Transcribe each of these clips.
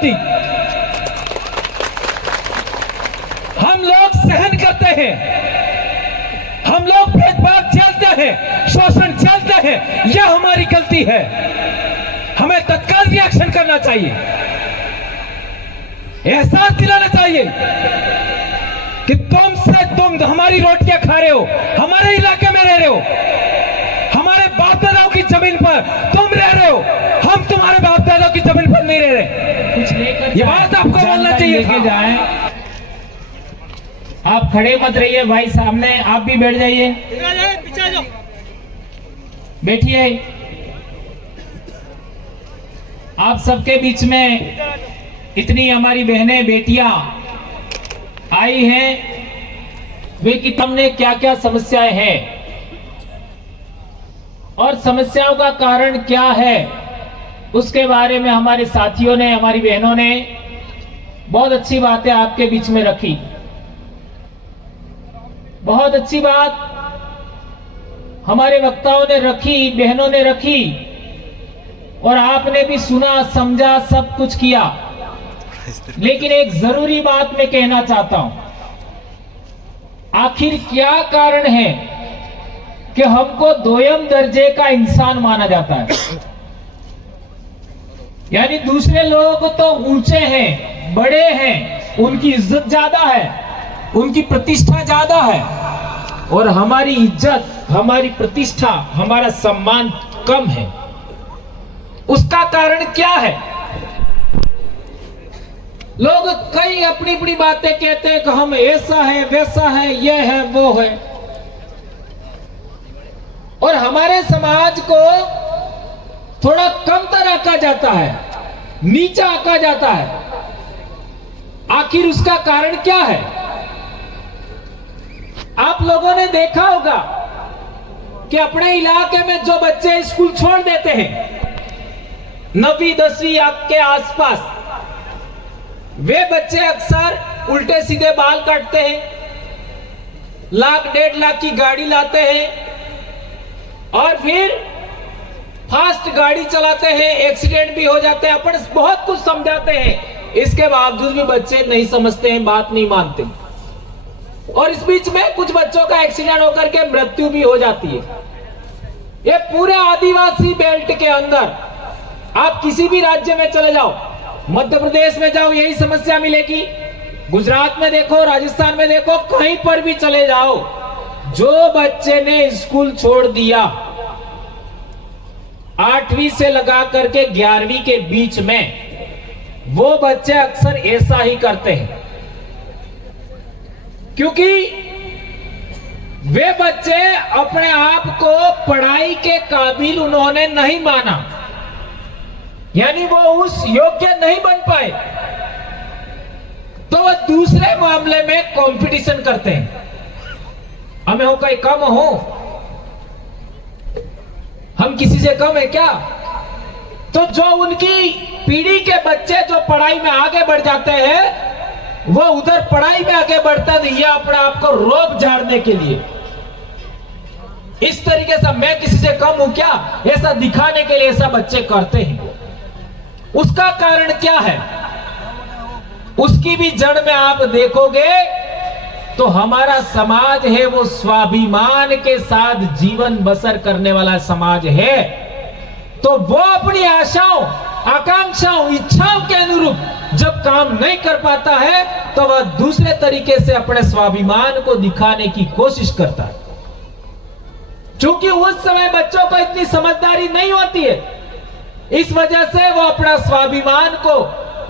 गलती। हम लोग सहन करते हैं, हम लोग भेदभाव झेलते हैं, शोषण झेलते हैं, यह हमारी गलती है। हमें तत्काल रिएक्शन करना चाहिए, एहसास दिलाना चाहिए कि तुम हमारी रोटियां खा रहे हो, हमारे इलाके में रह रहे हो, हमारे बाप दादाओं की जमीन पर तुम रह रहे हो, हम तुम्हारे बाप दादाओं की जमीन पर नहीं रह रहे। कुछ लेकर ये बात आपको बोलना चाहिए था। जाए। आप खड़े मत रहिए भाई, सामने आप भी बैठ जाइए, बैठिए। आप सबके बीच में इतनी हमारी बहनें बेटियां आई हैं, वे कि तुमने क्या क्या समस्याएं हैं और समस्याओं का कारण क्या है, उसके बारे में हमारे साथियों ने, हमारी बहनों ने बहुत अच्छी बातें आपके बीच में रखी। बहुत अच्छी बात हमारे वक्ताओं ने रखी, बहनों ने रखी, और आपने भी सुना, समझा, सब कुछ किया। लेकिन एक जरूरी बात मैं कहना चाहता हूं, आखिर क्या कारण है कि हमको दोयम दर्जे का इंसान माना जाता है? यानी दूसरे लोग तो ऊंचे हैं, बड़े हैं, उनकी इज्जत ज्यादा है, उनकी प्रतिष्ठा ज्यादा है, और हमारी इज्जत, हमारी प्रतिष्ठा, हमारा सम्मान कम है। उसका कारण क्या है? लोग कई अपनी अपनी बातें कहते हैं कि हम ऐसा है, वैसा है, यह है, वो है, और हमारे समाज को थोड़ा कम तरह आंका जाता है, नीचा आंका जाता है। आखिर उसका कारण क्या है? आप लोगों ने देखा होगा कि अपने इलाके में जो बच्चे स्कूल छोड़ देते हैं 9वीं 10वीं के आसपास, वे बच्चे अक्सर उल्टे सीधे बाल काटते हैं, 1 लाख 1.5 लाख की गाड़ी लाते हैं और फिर फास्ट गाड़ी चलाते हैं, एक्सीडेंट भी हो जाते हैं। अपन बहुत कुछ समझाते हैं, इसके बावजूद भी बच्चे नहीं समझते हैं, बात नहीं मानते, और इस बीच में कुछ बच्चों का एक्सीडेंट होकर के मृत्यु भी हो जाती है। ये पूरे आदिवासी बेल्ट के अंदर आप किसी भी राज्य में चले जाओ, मध्य प्रदेश में जाओ, यही समस्या मिलेगी। गुजरात में देखो, राजस्थान में देखो, कहीं पर भी चले जाओ, जो बच्चे ने स्कूल छोड़ दिया 8वीं से लगा करके 11वीं के बीच में, वो बच्चे अक्सर ऐसा ही करते हैं, क्योंकि वे बच्चे अपने आप को पढ़ाई के काबिल उन्होंने नहीं माना, यानी वो उस योग्य नहीं बन पाए, तो वह दूसरे मामले में कंपटीशन करते हैं। हमें हो कहीं कम हो, हम किसी से कम है क्या? तो जो उनकी पीढ़ी के बच्चे जो पढ़ाई में आगे बढ़ जाते हैं, वो उधर पढ़ाई में आगे बढ़ता है, ये अपने आप को रोब झाड़ने के लिए, इस तरीके से मैं किसी से कम हूं क्या, ऐसा दिखाने के लिए ऐसा बच्चे करते हैं। उसका कारण क्या है? उसकी भी जड़ में आप देखोगे तो हमारा समाज है वो स्वाभिमान के साथ जीवन बसर करने वाला समाज है। तो वो अपनी आशाओं, आकांक्षाओं, इच्छाओं के अनुरूप जब काम नहीं कर पाता है, तो वह दूसरे तरीके से अपने स्वाभिमान को दिखाने की कोशिश करता है। क्योंकि उस समय बच्चों को इतनी समझदारी नहीं होती है, इस वजह से वो अपना स्वाभिमान को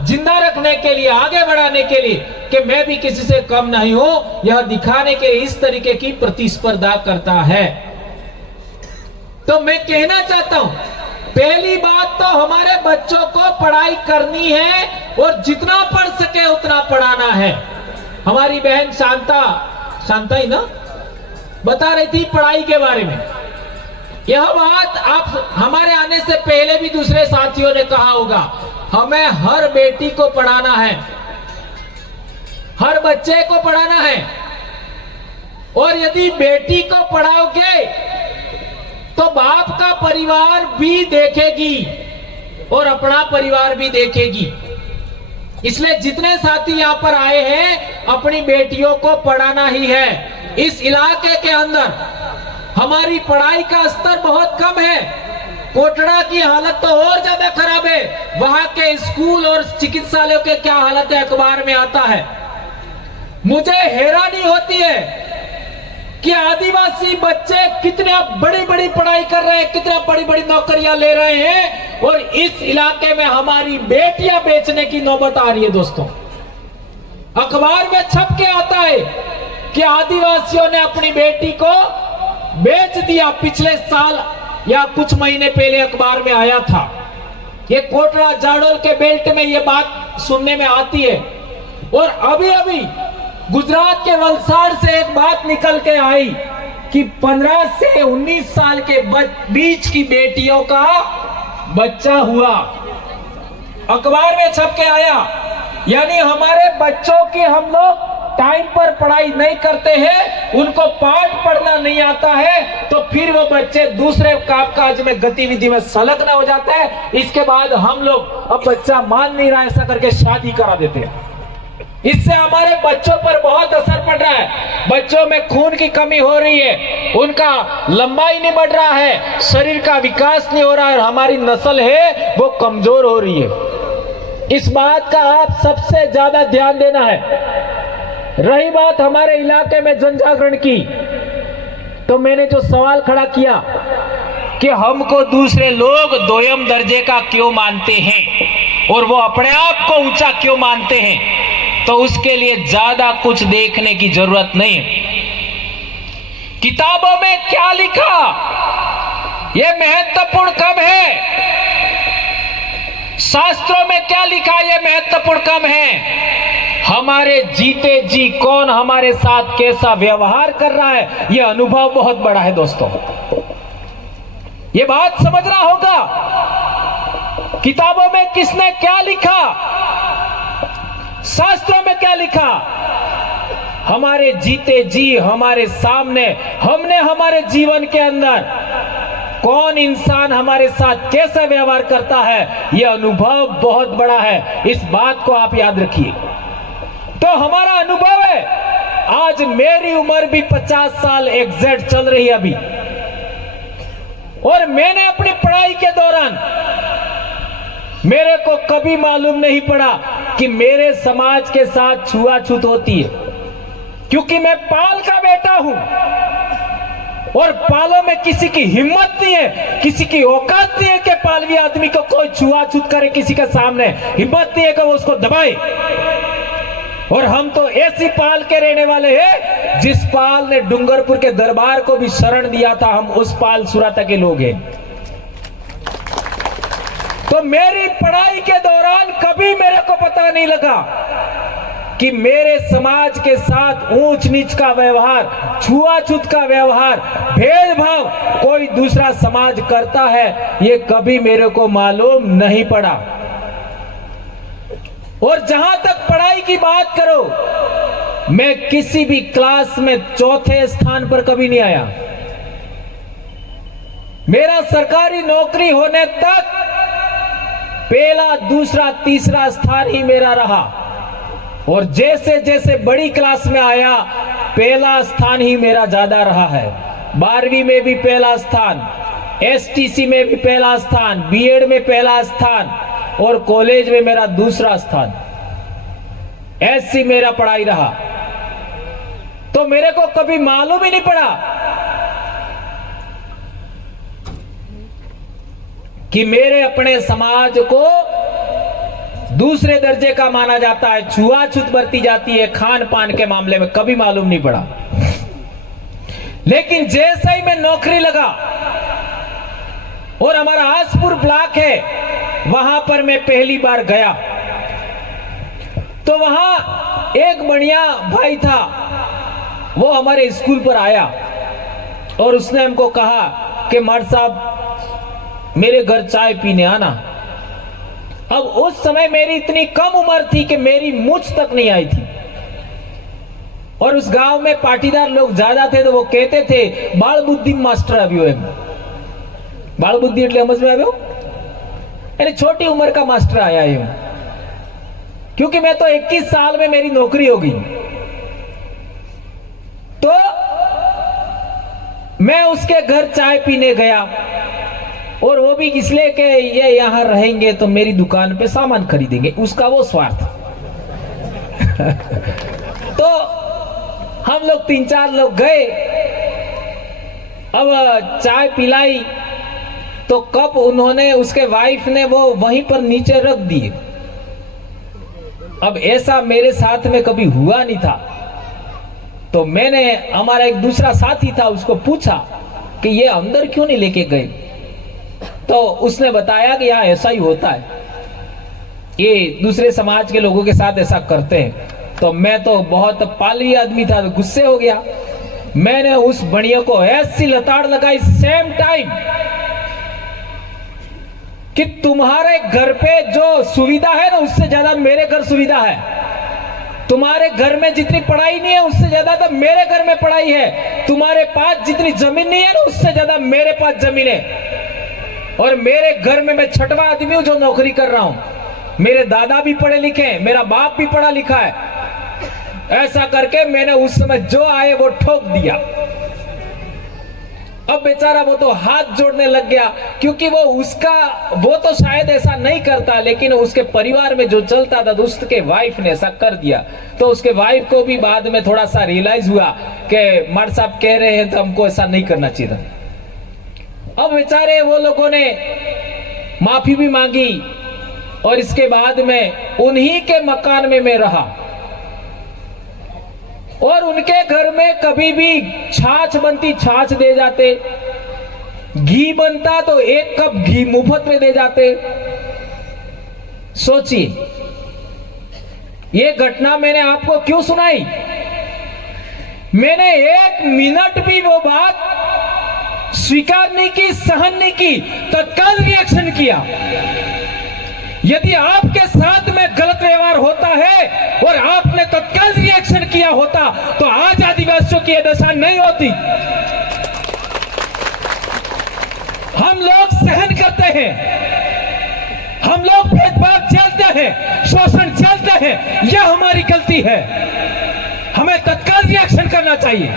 जिंदा रखने के लिए, आगे बढ़ाने के लिए कि मैं भी किसी से कम नहीं हूं, यह दिखाने के इस तरीके की प्रतिस्पर्धा करता है। तो मैं कहना चाहता हूं, पहली बात तो हमारे बच्चों को पढ़ाई करनी है और जितना पढ़ सके उतना पढ़ाना है। हमारी बहन शांता ही ना बता रही थी पढ़ाई के बारे में। यह बात आप हमारे आने से पहले भी दूसरे साथियों ने कहा होगा, हमें हर बेटी को पढ़ाना है, हर बच्चे को पढ़ाना है, और यदि बेटी को पढ़ाओगे तो बाप का परिवार भी देखेगी और अपना परिवार भी देखेगी। इसलिए जितने साथी यहाँ पर आए हैं अपनी बेटियों को पढ़ाना ही है। इस इलाके के अंदर हमारी पढ़ाई का स्तर बहुत कम है। कोटड़ा की हालत तो और ज्यादा खराब है। वहां के स्कूल और चिकित्सालयों के क्या हालत है अखबार में आता है। मुझे हैरानी होती है कि आदिवासी बच्चे कितने बड़ी बड़ी पढ़ाई कर रहे हैं, कितने बड़ी बड़ी नौकरियां ले रहे हैं, और इस इलाके में हमारी बेटियां बेचने की नौबत आ रही है। दोस्तों, अखबार में छप के आता है कि आदिवासियों ने अपनी बेटी को बेच दिया। पिछले साल या कुछ महीने पहले अखबार में आया था। ये कोटड़ा जाडोल के बेल्ट में ये बात सुनने में आती है। और अभी अभी गुजरात के वलसाड़ से एक बात निकल के आई कि 15 से 19 साल के बीच की बेटियों का बच्चा हुआ। अखबार में छप के आया। यानी हमारे बच्चों की हम लोग टाइम पर पढ़ाई नहीं करते हैं, उनको पाठ पढ़ना नहीं आता है, तो फिर वो बच्चे दूसरे कामकाज में गतिविधि में संलग्न हो जाता है। इसके बाद हम लोग अब बच्चा मान नहीं रहा ऐसा करके शादी करा देते हैं। इससे हमारे बच्चों पर बहुत असर पड़ रहा है। बच्चों में खून की कमी हो रही है, उनका लंबाई नहीं बढ़ रहा है, शरीर का विकास नहीं हो रहा है, और हमारी नस्ल है वो कमजोर हो रही है। इस बात का आप सबसे ज्यादा ध्यान देना है। रही बात हमारे इलाके में जन जागरण की, तो मैंने जो सवाल खड़ा किया कि हमको दूसरे लोग दोयम दर्जे का क्यों मानते हैं और वो अपने आप को ऊंचा क्यों मानते हैं, तो उसके लिए ज्यादा कुछ देखने की जरूरत नहीं है। किताबों में क्या लिखा यह महत्वपूर्ण कम है, शास्त्रों में क्या लिखा यह महत्वपूर्ण कम है। हमारे जीते जी कौन हमारे साथ कैसा व्यवहार कर रहा है, यह अनुभव बहुत बड़ा है। दोस्तों, यह बात समझना होगा। किताबों में किसने क्या लिखा, शास्त्रों में क्या लिखा, हमारे जीते जी हमारे सामने हमने हमारे जीवन के अंदर कौन इंसान हमारे साथ कैसा व्यवहार करता है, यह अनुभव बहुत बड़ा है। इस बात को आप याद रखिए। तो हमारा अनुभव है, आज मेरी उम्र भी 50 साल एग्जैक्ट चल रही है अभी, और मैंने अपनी पढ़ाई के दौरान मेरे को कभी मालूम नहीं पड़ा कि मेरे समाज के साथ छुआछूत होती है, क्योंकि मैं पाल का बेटा हूं और पालों में किसी की हिम्मत नहीं है, किसी की औकात नहीं है कि पालवी आदमी को कोई छुआछूत करे। किसी के सामने हिम्मत नहीं है कि वो उसको दबाए। और हम तो ऐसी पाल के रहने वाले हैं जिस पाल ने डूंगरपुर के दरबार को भी शरण दिया था, हम उस पाल सुराता के लोग हैं। तो मेरी पढ़ाई के दौरान कभी मेरे को पता नहीं लगा कि मेरे समाज के साथ ऊंच नीच का व्यवहार, छुआछूत का व्यवहार, भेदभाव कोई दूसरा समाज करता है, ये कभी मेरे को मालूम नहीं पड़ा। और जहां तक पढ़ाई की बात करो, मैं किसी भी क्लास में चौथे स्थान पर कभी नहीं आया। मेरा सरकारी नौकरी होने तक पहला, दूसरा, तीसरा स्थान ही मेरा रहा, और जैसे जैसे बड़ी क्लास में आया पहला स्थान ही मेरा ज्यादा रहा है। 12वीं में भी पहला स्थान, एसटीसी में भी पहला स्थान, बीएड में पहला स्थान, और कॉलेज में मेरा दूसरा स्थान। ऐसी मेरा पढ़ाई रहा। तो मेरे को कभी मालूम ही नहीं पड़ा कि मेरे अपने समाज को दूसरे दर्जे का माना जाता है, छुआछूत बरती जाती है खान पान के मामले में, कभी मालूम नहीं पड़ा। लेकिन जैसे ही मैं नौकरी लगा और हमारा आसपुर ब्लॉक है, वहां पर मैं पहली बार गया, तो वहां एक बढ़िया भाई था, वो हमारे स्कूल पर आया और उसने हमको कहा कि मर्द साहब मेरे घर चाय पीने आना। अब उस समय मेरी इतनी कम उम्र थी कि मेरी मूछ तक नहीं आई थी, और उस गांव में पाटीदार लोग ज्यादा थे, तो वो कहते थे बाल बुद्धि मास्टर આવ્યો એમ। बाल बुद्धि એટલે समझ में આવ્યો, यानी छोटी उम्र का मास्टर आया है, क्योंकि मैं तो 21 साल में मेरी नौकरी होगी। तो मैं उसके घर चाय पीने गया, और वो भी इसलिए कि ये यहां रहेंगे तो मेरी दुकान पे सामान खरीदेंगे, उसका वो स्वार्थ। तो हम लोग 3-4 लोग गए, अब चाय पिलाई तो कप उन्होंने, उसके वाइफ ने वो वहीं पर नीचे रख दिए। अब ऐसा मेरे साथ में कभी हुआ नहीं था, तो मैंने, हमारा एक दूसरा साथी था, उसको पूछा कि ये अंदर क्यों नहीं लेके गए। तो उसने बताया कि यहाँ ऐसा ही होता है, ये दूसरे समाज के लोगों के साथ ऐसा करते हैं। तो मैं तो बहुत पालवी आदमी था, तो गुस्से हो गया। मैंने उस बढ़िया को ऐसी लताड़ लगाई सेम टाइम कि तुम्हारे घर पे जो सुविधा है ना, उससे ज्यादा मेरे घर सुविधा है। तुम्हारे घर में जितनी पढ़ाई नहीं है, उससे ज्यादा तो मेरे घर में पढ़ाई है। तुम्हारे पास जितनी जमीन नहीं है ना, उससे ज्यादा मेरे पास जमीन है। और मेरे घर में मैं छठवां आदमी हूं जो नौकरी कर रहा हूं। मेरे दादा भी पढ़े लिखे हैं, मेरा बाप भी पढ़ा लिखा है। ऐसा करके मैंने उस समय जो आए वो ठोक दिया। अब बेचारा वो तो हाथ जोड़ने लग गया, क्योंकि वो तो शायद ऐसा नहीं करता, लेकिन उसके परिवार में जो चलता था तो उसके वाइफ ने ऐसा कर दिया। तो उसके वाइफ को भी बाद में थोड़ा सा रियलाइज हुआ कि मार साहब कह रहे हैं तो हमको ऐसा नहीं करना चाहिए था। अब बेचारे वो लोगों ने माफी भी मांगी, और इसके बाद में उन्हीं के मकान में मैं रहा। और उनके घर में कभी भी छाछ बनती, छाछ दे जाते, घी बनता तो 1 कप घी मुफ्त में दे जाते। सोचिए, ये घटना मैंने आपको क्यों सुनाई? मैंने 1 मिनट भी वो बात स्वीकार नहीं की, सहन नहीं की, तत्काल रिएक्शन किया। यदि आपके साथ में गलत व्यवहार होता है और आपने तत्काल रिएक्शन किया होता तो आज आदिवासियों की यह दशा नहीं होती। हम लोग सहन करते हैं, हम लोग भेदभाव झेलते हैं, शोषण झेलते हैं, यह हमारी गलती है। हमें तत्काल रिएक्शन करना चाहिए,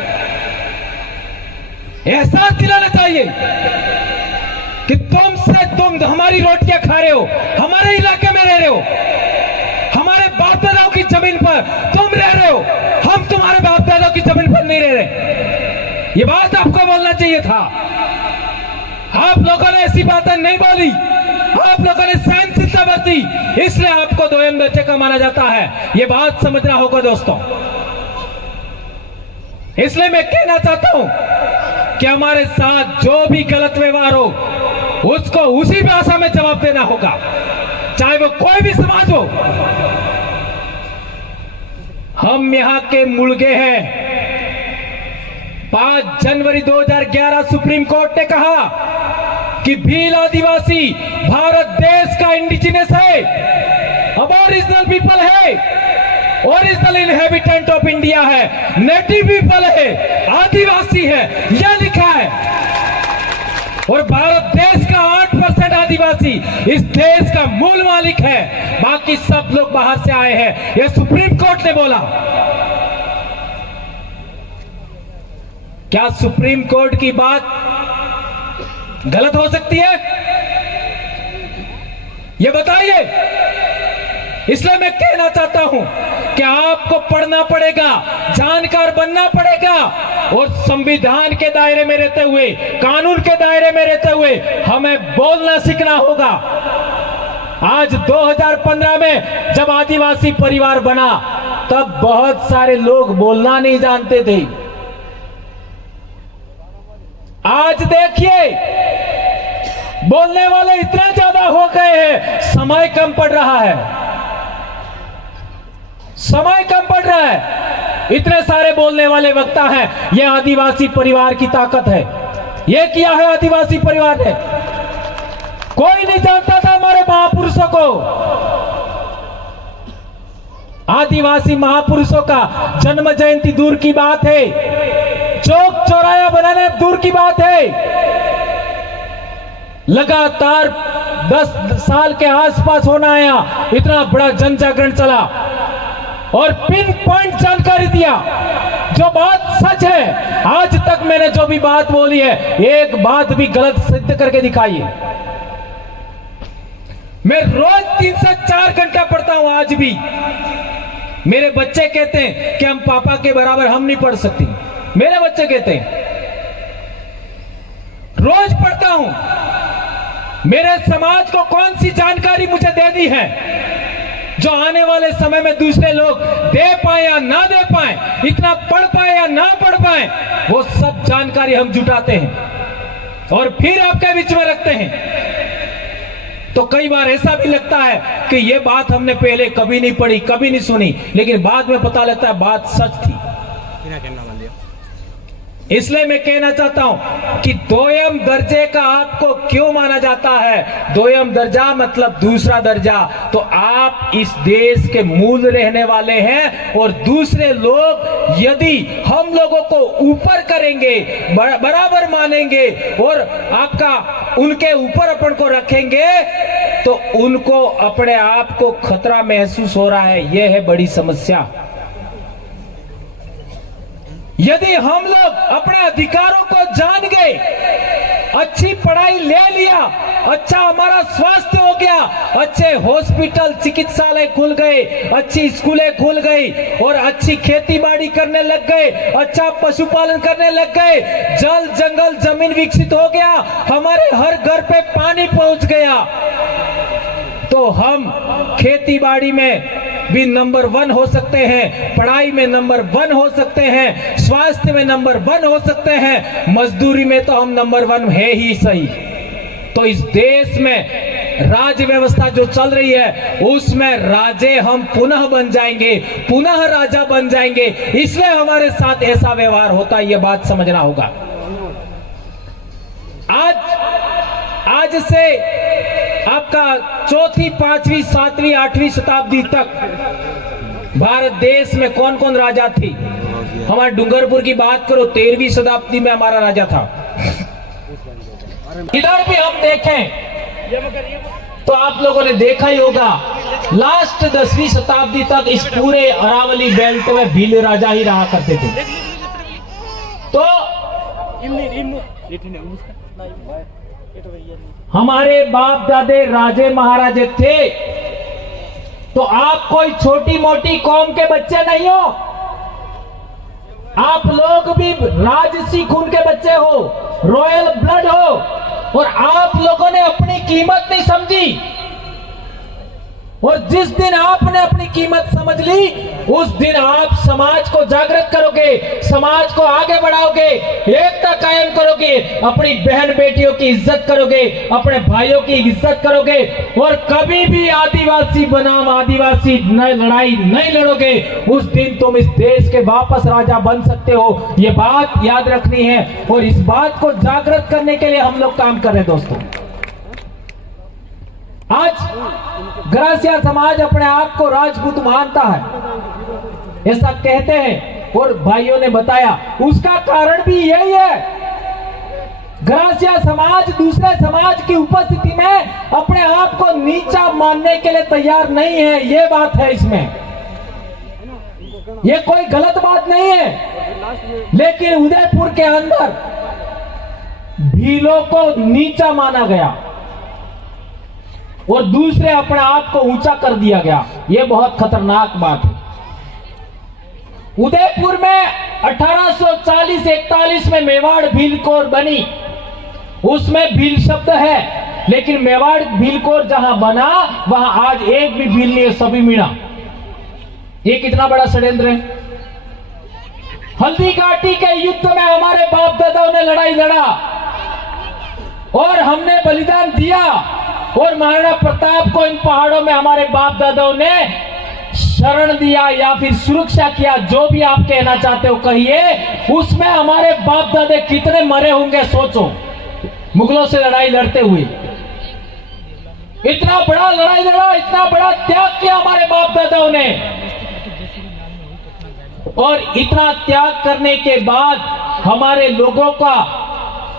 एहसास दिलाना चाहिए कि तुम हमारी रोटियां खा रहे हो, हमारे इलाके में रह रहे हो, हमारे बाप दादाओं की जमीन पर तुम रह रहे हो, हम तुम्हारे बाप दादाओं की जमीन पर नहीं रह रहे। ये बात आपको बोलना चाहिए था। आप लोगों ने ऐसी बातें नहीं बोली, आप लोगों ने सहनशीलता बरती, इसलिए आपको 2 दर्जे का माना जाता है। ये बात समझना होगा दोस्तों। इसलिए मैं कहना चाहता हूं कि हमारे साथ जो भी गलत व्यवहार हो उसको उसी भाषा में जवाब देना होगा, चाहे वो कोई भी समाज हो। हम यहां के मुर्गे हैं। 5 जनवरी 2011 सुप्रीम कोर्ट ने कहा कि भील आदिवासी भारत देश का इंडिजिनस है, अबोरिजिनल पीपल है, ओरिजिनल इनहेबिटेंट ऑफ इंडिया है, नेटिव पीपल है, आदिवासी है, यह लिखा है। और भारत देश का 8% आदिवासी इस देश का मूल मालिक है, बाकी सब लोग बाहर से आए हैं, यह सुप्रीम कोर्ट ने बोला। क्या सुप्रीम कोर्ट की बात गलत हो सकती है? यह बताइए। इसलिए मैं कहना चाहता हूं कि आपको पढ़ना पड़ेगा, जानकार बनना पड़ेगा, और संविधान के दायरे में रहते हुए, कानून के दायरे में रहते हुए हमें बोलना सीखना होगा। आज 2015 में जब आदिवासी परिवार बना तब बहुत सारे लोग बोलना नहीं जानते थे। आज देखिए, बोलने वाले इतने ज्यादा हो गए हैं, समय कम पड़ रहा है, समय कम पड़ रहा है। इतने सारे बोलने वाले वक्ता हैं, यह आदिवासी परिवार की ताकत है। यह किया है आदिवासी परिवार ने। कोई नहीं जानता था हमारे महापुरुषों को। आदिवासी महापुरुषों का जन्म जयंती दूर की बात है, चौक चौराया बनाना दूर की बात है। लगातार 10 साल के आसपास होना आया, इतना बड़ा जन जागरण चला और पिन पॉइंट जानकारी दिया। जो बात सच है, आज तक मैंने जो भी बात बोली है, एक बात भी गलत सिद्ध करके दिखाई है। मैं रोज 3 से 4 घंटा पढ़ता हूं। आज भी मेरे बच्चे कहते हैं कि हम पापा के बराबर हम नहीं पढ़ सकती। मेरे बच्चे कहते हैं, रोज पढ़ता हूं। मेरे समाज को कौन सी जानकारी मुझे दे दी है जो आने वाले समय में दूसरे लोग दे पाए या ना दे पाए, इतना पढ़ पाए या ना पढ़ पाए, वो सब जानकारी हम जुटाते हैं और फिर आपके बीच में रखते हैं। तो कई बार ऐसा भी लगता है कि ये बात हमने पहले कभी नहीं पढ़ी, कभी नहीं सुनी, लेकिन बाद में पता लगता है बात सच थी। इसलिए मैं कहना चाहता हूं कि दोयम दर्जे का आपको क्यों माना जाता है? दोयम दर्जा मतलब दूसरा दर्जा। तो आप इस देश के मूल रहने वाले हैं और दूसरे लोग यदि हम लोगों को ऊपर करेंगे, बराबर मानेंगे और आपका उनके ऊपर अपन को रखेंगे, तो उनको अपने आप को खतरा महसूस हो रहा है। यह है बड़ी समस्या। यदि हम लोग अपने अधिकारों को जान गए, अच्छी पढ़ाई ले लिया, अच्छा हमारा स्वास्थ्य हो गया, अच्छे हॉस्पिटल चिकित्सालय खुल गए, अच्छी स्कूलें खुल गई और अच्छी खेती बाड़ी करने लग गए, अच्छा पशुपालन करने लग गए, जल जंगल जमीन विकसित हो गया, हमारे हर घर पे पानी पहुंच गया, तो हम खेती बाड़ी में भी नंबर 1 हो सकते हैं, पढ़ाई में नंबर 1 हो सकते हैं, स्वास्थ्य में नंबर 1 हो सकते हैं, मजदूरी में तो हम नंबर 1 है ही सही। तो इस देश में राज्य व्यवस्था जो चल रही है, उसमें राजे हम पुनः बन जाएंगे, पुनः राजा बन जाएंगे। इसलिए हमारे साथ ऐसा व्यवहार होता है, यह बात समझना होगा। आज से आपका 4वीं, 5वीं, 7वीं, 8वीं शताब्दी तक भारत देश में कौन कौन राजा थी? हमारे डूंगरपुर की बात करो, 13वीं शताब्दी में हमारा राजा था। इधर भी हम देखें तो आप लोगों ने देखा ही होगा, लास्ट 10वीं शताब्दी तक इस पूरे अरावली बेल्ट में भील राजा ही रहा करते थे। तो हमारे बाप दादे राजे महाराजे थे। तो आप कोई छोटी मोटी कौम के बच्चे नहीं हो, आप लोग भी राजसी खून के बच्चे हो, रॉयल ब्लड हो, और आप लोगों ने अपनी कीमत नहीं समझी। और जिस दिन आपने अपनी कीमत समझ ली, उस दिन आप समाज को जागृत करोगे, समाज को आगे बढ़ाओगे, एकता कायम करोगे, अपनी बहन बेटियों की इज्जत करोगे, अपने भाइयों की इज्जत करोगे, और कभी भी आदिवासी बनाम आदिवासी लड़ाई नहीं लड़ोगे। उस दिन तुम इस देश के वापस राजा बन सकते हो। ये बात याद रखनी है और इस बात को जागृत करने के लिए हम लोग काम कर रहे हैं। दोस्तों, आज ग्रासिया समाज अपने आप को राजपूत मानता है, ऐसा कहते हैं, और भाइयों ने बताया उसका कारण भी यही है। ग्रासिया समाज दूसरे समाज की उपस्थिति में अपने आप को नीचा मानने के लिए तैयार नहीं है। ये बात है इसमें, ये कोई गलत बात नहीं है। लेकिन उदयपुर के अंदर भीलों को नीचा माना गया और दूसरे अपने आप को ऊंचा कर दिया गया। यह बहुत खतरनाक बात है। उदयपुर में 1840-41 में मेवाड़ भीलकोर बनी, उसमें भील शब्द है, लेकिन मेवाड़ भीलकोर जहां बना वहां आज एक भी भील नहीं है, सभी मीणा। ये कितना बड़ा षड्यंत्र है। हल्दी घाटी के युद्ध में हमारे बाप दादाओं ने लड़ाई लड़ा और हमने बलिदान दिया, और महाराणा प्रताप को इन पहाड़ों में हमारे बाप दादाओं ने शरण दिया या फिर सुरक्षा किया, जो भी आप कहना चाहते हो कहिए। उसमें हमारे बाप दादे कितने मरे होंगे सोचो, मुगलों से लड़ाई लड़ते हुए। इतना बड़ा लड़ाई लड़ा, इतना बड़ा त्याग किया हमारे बाप दादाओं ने, और इतना त्याग करने के बाद हमारे लोगों का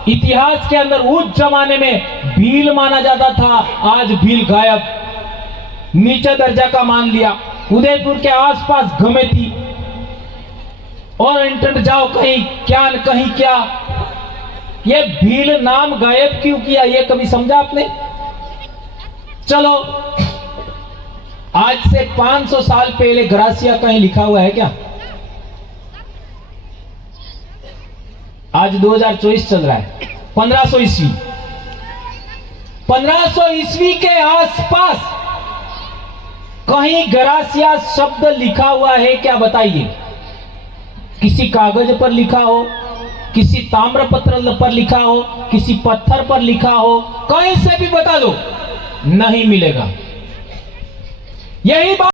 इतिहास के अंदर उस जमाने में भील माना जाता था, आज भील गायब, नीचे दर्जा का मान लिया। उदयपुर के आसपास गमे थी और इंटरनेट जाओ कहीं क्या न कहीं क्या। ये भील नाम गायब क्यों किया, ये कभी समझा आपने? चलो, आज से 500 साल पहले ग्रासिया कहीं लिखा हुआ है क्या? आज 2024 चल रहा है, 1500 ईस्वी, 1500 ईस्वी के आसपास कहीं ग्रासिया शब्द लिखा हुआ है क्या? बताइए। किसी कागज पर लिखा हो, किसी ताम्रपत्र पर लिखा हो, किसी पत्थर पर लिखा हो, कहीं से भी बता दो, नहीं मिलेगा। यही बात